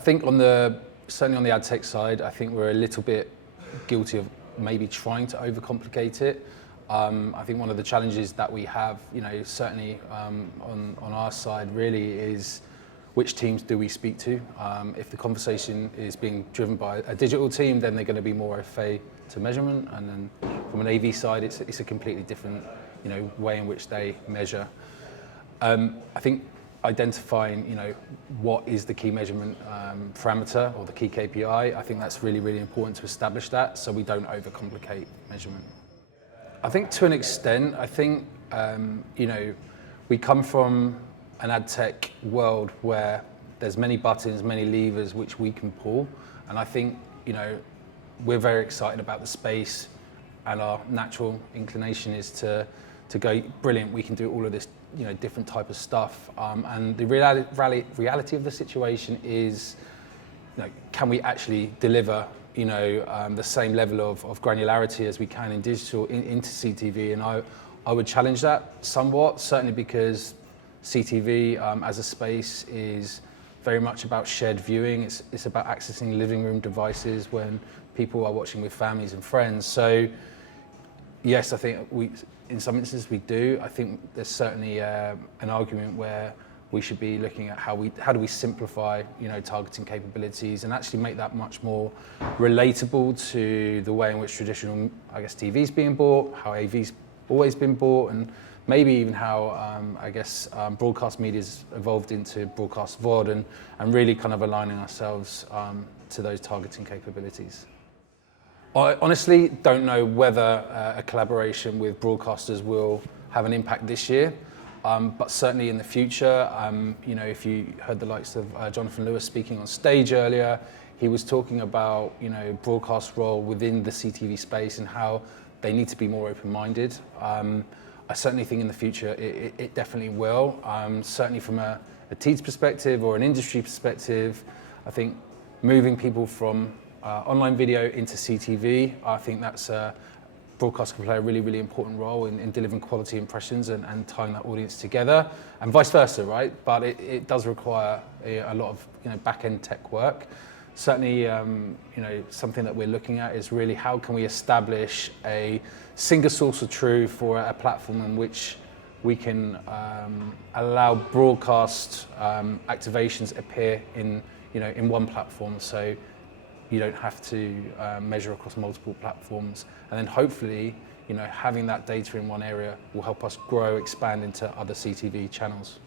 think certainly on the ad tech side, I think we're a little bit guilty of maybe trying to overcomplicate it. I think one of the challenges that we have, certainly on our side really is which teams do we speak to? If the conversation is being driven by a digital team, then they're going to be more FA to measurement, and then from an AV side, it's a completely different, way in which they measure. I think identifying, what is the key measurement parameter or the key KPI, I think that's really, really important to establish that so we don't overcomplicate measurement. I think to an extent, we come from an ad tech world where there's many buttons, many levers which we can pull, and I think, we're very excited about the space, and our natural inclination is to go, brilliant, we can do all of this, different type of stuff. And the reality of the situation is, can we actually deliver, the same level of granularity as we can in digital into CTV? And I would challenge that somewhat, certainly because CTV as a space is very much about shared viewing. It's about accessing living room devices when people are watching with families and friends. So yes, I think in some instances we do. I think there's certainly an argument where we should be looking at how do we simplify, targeting capabilities and actually make that much more relatable to the way in which traditional, TV's being bought, how AV's always been bought, and maybe even how, broadcast media's evolved into broadcast VOD, and really kind of aligning ourselves to those targeting capabilities. I honestly don't know whether a collaboration with broadcasters will have an impact this year, but certainly in the future. If you heard the likes of Jonathan Lewis speaking on stage earlier, he was talking about, broadcast role within the CTV space and how they need to be more open-minded. I certainly think in the future it definitely will. Certainly from a Teads perspective or an industry perspective, I think moving people from online video into CTV, I think that's broadcast can play a really, really important role in delivering quality impressions and tying that audience together, and vice versa, right? But it does require a lot of back-end tech work. Certainly, something that we're looking at is really how can we establish a single source of truth for a platform in which we can allow broadcast activations appear in one platform, so you don't have to measure across multiple platforms, and then hopefully, having that data in one area will help us grow, expand into other CTV channels.